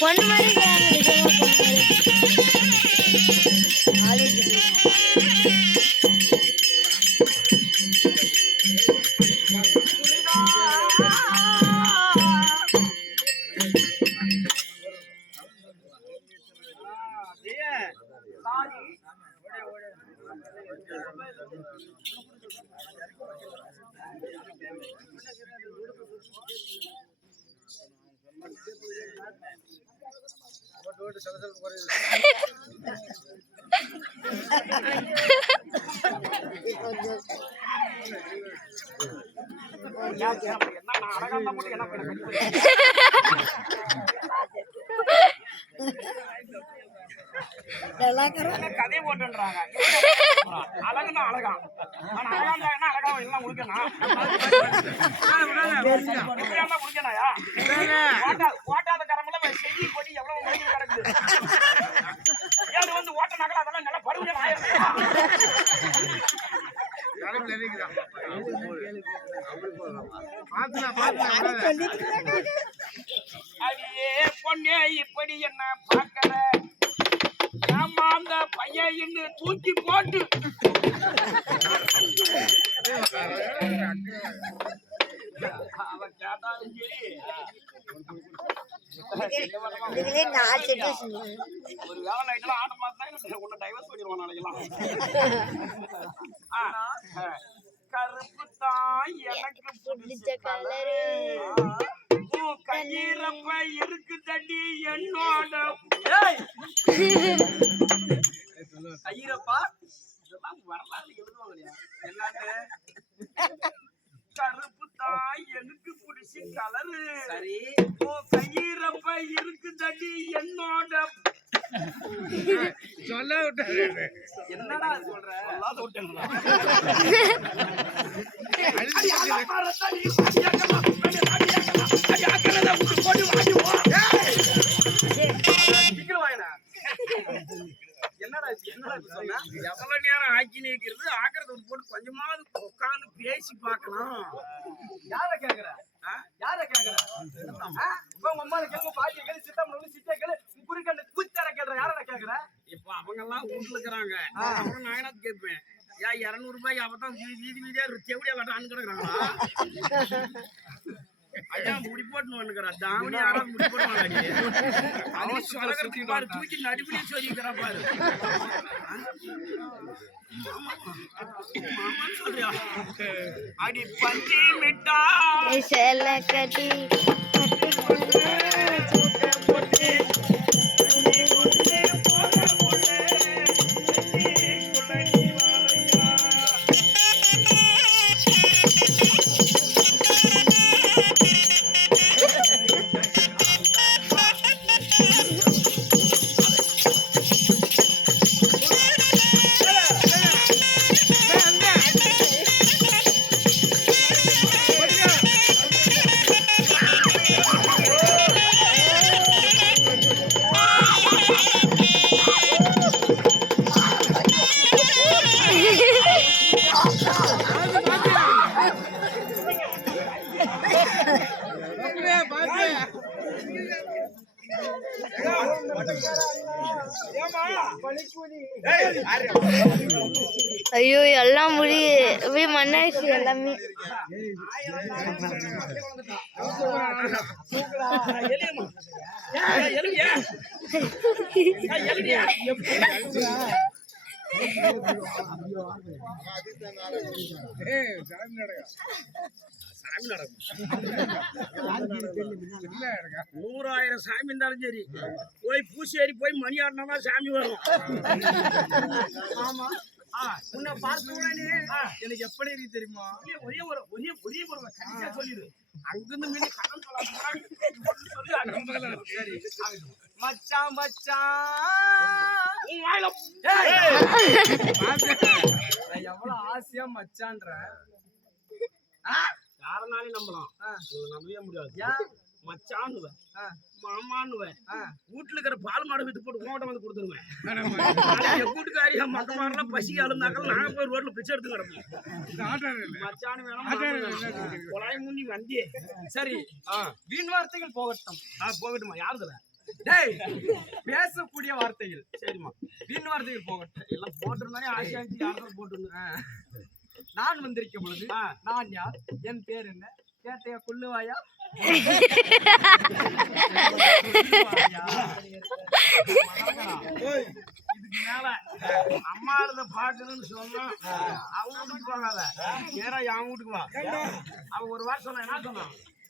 பொண்ணு மாதிரி காலேஜ் என்ன பொண்ணு மாதிரி. காலேஜ் நல்லா இருக்கிறோம் கதை போட்டுன்றாங்க. அழகுன்னா அழகா. ஆனா அழகா இருந்தா அழகா? எல்லாம் முடிக்கணும் முடிக்கணாயா ஓட்டாத கரமெல்லாம் செடி கொடி எவ்வளவு மணிக்கு கிடக்குது. அது வந்து ஓட்ட நகல? அதெல்லாம் நல்லா பருவம் அடியே பொண்ணே இப்படி என்ன பார்க்கற? ஆமா அந்த பையன் இன்னும் தூக்கி போட்டு அவன் கேட்டாலும் சரி இதுலயே நாலு வச்சிருந்தாங்க. ஒரு வேலை நைட்லாம் உன்னை டைவர்ஸ் பண்ணிடுவான் நாளைக்கெல்லாம். கருப்பு தான் எனக்கு பிடிச்ச கலரு கையிறப்ப இருக்கு தடி என்னோட! கையிறப்பா இதெல்லாம் வரலாறு எழுதுவாங்க என்னன்னு கருப்பு தான் எனக்கு பிடிச்ச கலரு சரி. கையிறப்ப இருக்கு தடி என்னோட. சொல்ல விட்டாரு என்னடா சொல்ற சொல்லாத போட்டு? எவ்வளவு நேரம் ஆக்கி நிக்கிறது ஆக்கிறத விட்டு போட்டு கொஞ்சமாவது உட்கார்ந்து பேசி பார்க்கணும் யார கேக்குற? யார கேக்குற உங்க அம்மா கேளு உங்க பாட்டியை கேளு சித்தம் சித்திய கேளு உன் குறுக்கண்ட கூத்தார கேக்குற யார கேக்குற இப்ப அவங்க எல்லாம் வீட்டுல இருக்கிறாங்க அப்புறம் நான் என்ன கேட்பேன்? ஏன் இருநூறு ரூபாய் அப்பதான் வீதி வீதி வீதியா செவடியா கட்டான்னு கிடக்குறாங்களா அதான் முடி போட்டு வந்துக்கிறா தாவணி யாராவது முடி போட்டு பாரு தூக்கி நடுவிலே சொல்லிக்கிறா பாரு. அடி பஞ்சி மிட்டா. சேல கட்டி கட்டி கொண்டு ஐயோ எல்லாம் முடி அப்படியே மண்ணாயிடுச்சு எல்லாமே ஏய் சாமி நடக்கும் நூறாயிரம் சாமி இருந்தாலும் சரி. போய் பூசேரி போய் மணி ஆடினா சாமி வரும். ஆமா. உன்னை பார்த்த உடனே எனக்கு எப்படி இருக்கு தெரியுமா? ஒரே ஒரு ஒரே ஒரே ஒரு கடைசியா சொல்லிடு. அங்கிருந்து மீறி கடன் சொல்லி மச்சான் மச்சான். உன் வாயில எவ்வளவு ஆசையா மச்சான்ற யாரனாலே நம்பலாம். உங்களை நம்பவே முடியாது. ஏன் மச்சான்னுவேன் ஆ. மாமான்னுவேன் ஆ. வீட்டுல இருக்கிற பால் மாடு வித்து போட்டு உங்கள்கிட்ட வந்து கொடுத்துருவேன். என் கூட்டுக்காரி என் மக்க மாடெல்லாம் பசி அழுந்தாக்கள் நாங்க போய் ரோட்ல பிச்சை எடுத்து கிடப்போம். மச்சானு வேணும். குழாய் முன்னி வந்தியே சரி. ஆ. வீண் வார்த்தைகள் போகட்டும். ஆ, போகட்டுமா? யாருதுல? டேய் பேசக்கூடிய வார்த்தைகள். சரிம்மா. வீண் வார்த்தைகள் போகட்டும். எல்லாம் போட்டிருந்தாலே ஆசை ஆச்சு யாரும் போட்டுருந்தேன் நான் வந்திருக்கும் பொழுது. நான் யார் என் பேர் என்ன கேட்டையா குள்ளுவாயா? அம்மா இருந்த பாக்கணும்னு சொன்னா அவங்க வீட்டுக்கு போகாத நேரா என் வீட்டுக்கு வா. அவ ஒரு வாரம் சொன்னா என்ன சொன்னான்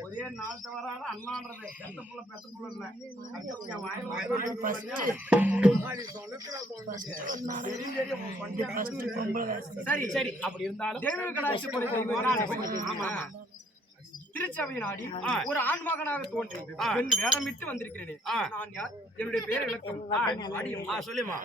ஒரே நாள் தவறாத அண்ணான்றது புள்ள பெத்த புள்ள பஞ்சாயத்து. சரி சரி அப்படி இருந்தாலும் தெய்வ கடாட்சி ஆமா ஆமா திருச்சபை நாடி ஆ. ஒரு ஆண் மகனாக தோன்றி. பெண் வேடமிட்டு வந்திருக்கிறேனே. நான் யார் என்னுடைய பெயர் விளக்கம் சொல்லுமா